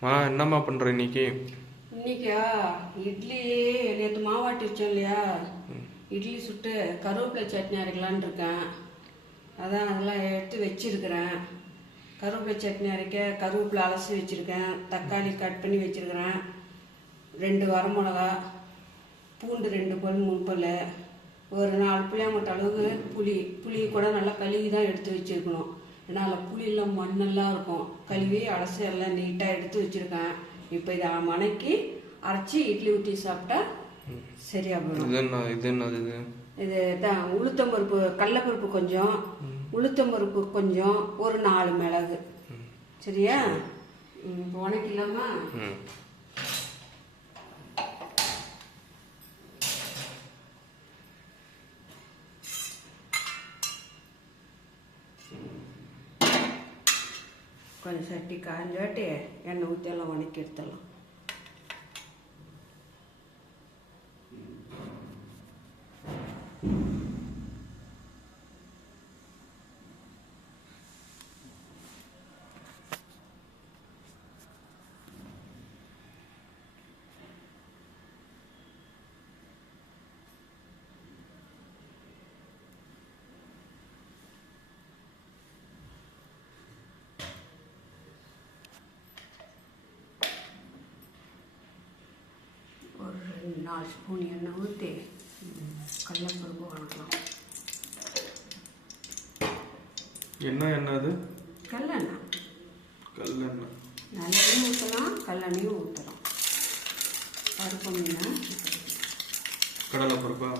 என்னம்மா பண்ணுற இன்னைக்கு? இன்னைக்கா இட்லி நேற்று மாவாட்டி வச்சோம் இல்லையா, இட்லி சுட்டு கருவேப்பிலை சட்னி அரைக்கலான்னு இருக்கேன். அதான் அதெல்லாம் எடுத்து வச்சிருக்கிறேன். கருவேப்பிலை சட்னி அரைக்க கருவேப்பிலை அலசி வச்சுருக்கேன், தக்காளி கட் பண்ணி வச்சுருக்கிறேன், 2 வரமிளகா, பூண்டு 2 பல் 3 பல், ஒரு 4 புளியாமட்ட அளவு புளி கூட நல்லா கழுவி தான் எடுத்து வச்சுருக்கணும். ஏன்னா அதில் புளியெல்லாம் மண்ணெல்லாம் இருக்கும். கழுவி அலசி எல்லாம் நீட்டாக எடுத்து வச்சுருக்கேன். இப்போ இதை மணக்கி அரைச்சி இட்லி ஊற்றி சாப்பிட்டா சரியா போயிடும். இது என்னது? இது தான் உளுத்தம்பருப்பு, கடலப்பருப்பு கொஞ்சம், உளுத்தம்பருப்பு கொஞ்சம், ஒரு 4 மிளகு. சரியா? இப்போ உனக்கில்லாமா? கொஞ்சம் சட்டி காஞ்சாட்டி எண்ணெய் ஊற்றி எல்லாம் வணக்கி எடுத்துடலாம். ஒரு 4 ஸ்பூன் எண்ணெய் ஊற்றி கடலப்பருப்பு வணக்கலாம். என்ன அது? கல்லெண்ணெய். கல்லெண்ணெய் நல்லெண்ணையும் ஊற்றலாம், கல்லெண்ணையும் ஊற்றலாம். பருப்பு மீனா கடலைப்பருப்பா?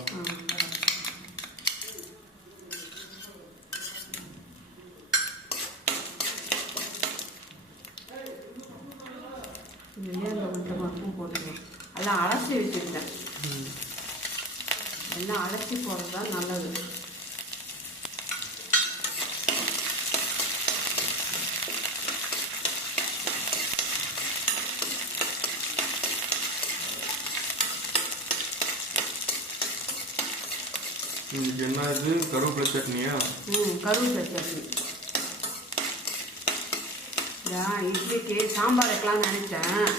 இதுலேயே அந்த உளுத்தம்பருப்பும் போட்டுருவேன். எல்லாம் அலசி வச்சுருக்கேன். எல்லாம் அலசி போடுறது தான் நல்லது. என்ன இது? கருவேப்பிலை சட்னியா? கருவேப்பிலை சட்னி. இட்லிக்கு சாம்பார் வைக்கலாம்னு நினச்சேன்.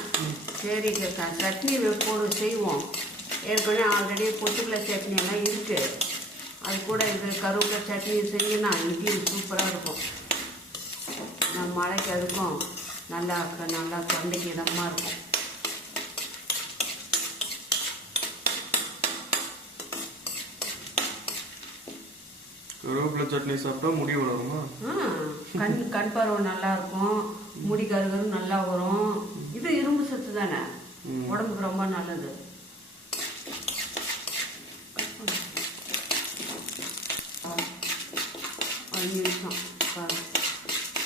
சரி சட்னி போடு செய்வோம். ஏற்கனவே ஆல்ரெடி பொட்டுக்கடலை சட்னி எல்லாம் இருக்குது. அது கூட இது கருவேப்பிலை சட்னி செஞ்சுன்னா இட்லி சூப்பராக இருக்கும். நான் மழைக்கு அதுக்கும் நல்லா தொண்டைக்கு இதமாக இருக்கும். கருவேப்பிலை சட்னி சாப்பிட்டா முடி வளருமா? கண் பார்வை நல்லா இருக்கும், முடி கருகரு நல்லா வரும். இது இரும்பு சத்து தானே, உடம்புக்கு ரொம்ப நல்லது. நிமிஷம்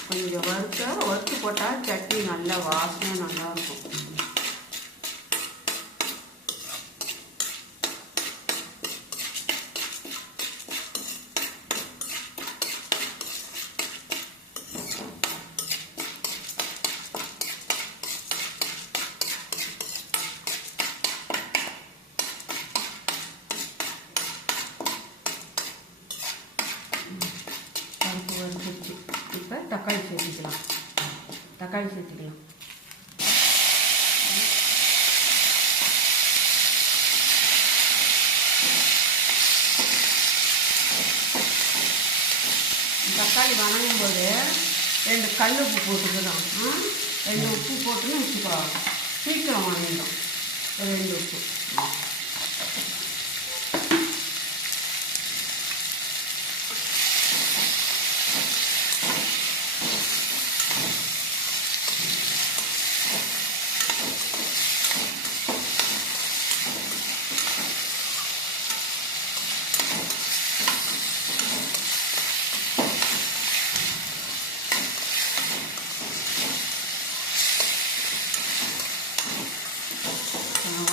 கொஞ்சம் வறுத்து போட்டால் சட்னி நல்லா வாசனையாக நல்லா இருக்கும். இப்போ தக்காளி சேர்த்துக்கலாம். தக்காளி வணங்கும் போது 2 கல் உப்பு போட்டுக்கலாம். 2 உப்பு போட்டுன்னு வச்சுக்கோ, சீக்கிரம் வணங்கிடும். 2 உப்பு.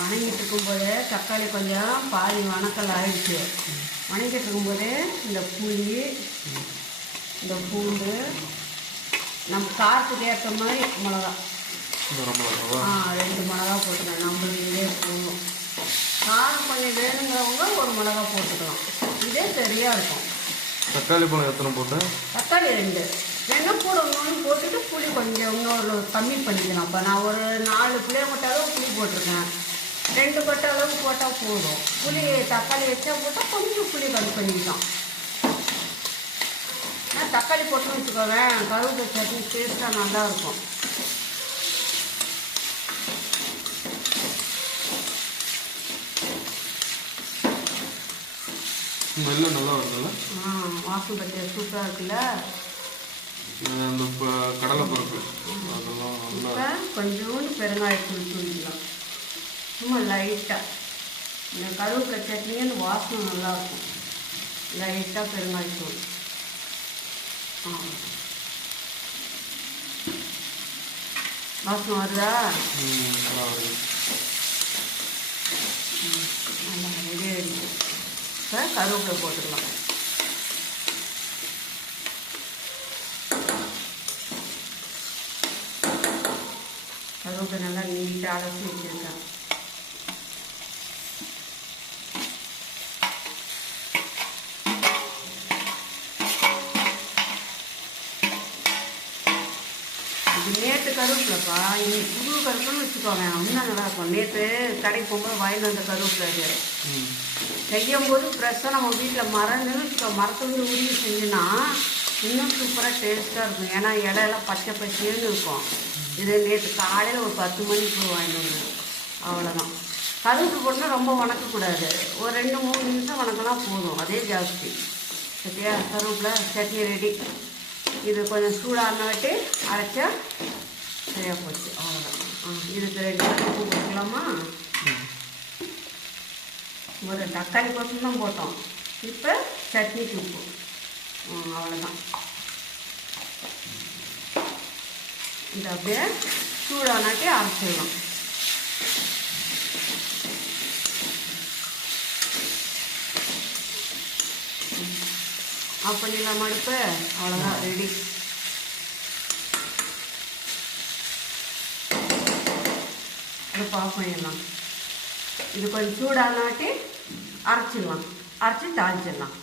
வணங்கிட்டு இருக்கும்போது தக்காளி கொஞ்சம் பாதி வணக்கல் ஆயிடுச்சு. வணங்கிட்டு இருக்கும்போது இந்த புளி, இந்த பூண்டு, நம்ம காரத்துக்கு ஏற்ற மாதிரி மிளகா, 2 மிளகா போட்டுக்கலாம். நம்மளுக்கு இதே போதும். காரம் கொஞ்சம் வேணுங்கிறவங்க 1 மிளகா போட்டுக்கலாம். இதே சரியாக இருக்கும். தக்காளி பழம் எத்தனை போட்டேன்? தக்காளி 2 என்ன கூட இன்னொன்று போட்டுட்டு புளி கொஞ்சம் இன்னொரு கம்மி பண்ணிக்கணும். அப்போ நான் ஒரு 4 புளியை கொட்ட அளவு புளி போட்டிருக்கேன். 2 கொட்டை அளவுக்கு போட்டால் போதும். புளி தக்காளி வச்சா போட்டால் கொஞ்சம் புளி கம்மி பண்ணிக்கலாம். நான் தக்காளி போட்டுன்னு வச்சுக்கோவேன், கருவேப்பிலை சட்னி டேஸ்ட்டாக நல்லாயிருக்கும். ஸ்மெல்லு நல்லா வருதுல்ல? வாசம் பற்றிய சூப்பராக இருக்குல்ல. அந்த கடலை பருப்பு அதெல்லாம் நல்லா. கொஞ்சோண்டு பெருங்காயத்தூள் தூளிக்கலாம், சும்மா லைட்டாக. இந்த கருவேப்பிலை சட்னியே அந்த வாசம் நல்லாயிருக்கும். லைட்டாக பெருங்காயத்தூள். வாசம் வருதா? நல்லா வருது. நல்லா ரெடி ஆகிடுச்சு. இப்போ கருவேப்பிலை போட்டுக்கலாம். கருவேப்பிலை நல்லா நீட்டாக அலசி வச்சுருக்கேன். இது நேற்று கருவேப்பிலைப்பா, இன்னைக்கு புது கருவேப்பிலைன்னு வச்சுக்கோங்க, இன்னும் நல்லாயிருக்கும். நேற்று கடைக்கு போகும்போது வாங்கிட்டு வந்த கருவேப்பிலை அது செய்யும்போது ஃப்ரெஷ்ஷாக நம்ம வீட்டில் மரம்னு வச்சுக்கோ, மரத்துலேருந்து உருவி செஞ்சுன்னா இன்னும் சூப்பராக டேஸ்ட்டாக இருக்கும். ஏன்னா இலையெல்லாம் பச்சை பச்சைன்னு இருக்கும். இது நேற்று காலையில் ஒரு 10 மணிக்கு வாங்கிட்டு வந்தோம். அவ்வளோதான். கருவேப்பிலை போட்டுனா ரொம்ப வணக்கக்கூடாது, ஒரு 2-3 நிமிஷம் வணக்கலாம் போதும், அதே ஜாஸ்தி. சரியா? கருவேப்பிலை சட்னி ரெடி. இது கொஞ்சம் சூடானாட்டி அரைச்சா சரியாக போச்சு. அவ்வளோதான். இதுக்கு 2 உப்பு போட்டுக்கலாமா? ஒரு தக்காளி பசங்க தான் போட்டோம். இப்போ சட்னிக்கு உப்பு. அவ்வளோதான். இந்த அப்படியே சூடானாட்டி அரைச்சிடலாம். ஆஃப் பண்ணிடலாம் அடுப்பு. அவ்வளோதான், ரெடி. அடுப்பு ஆஃப் பண்ணிடலாம். இது கொஞ்சம் சூடானாட்டி அரைச்சிடலாம், அரைச்சி தாளிச்சிடலாம்.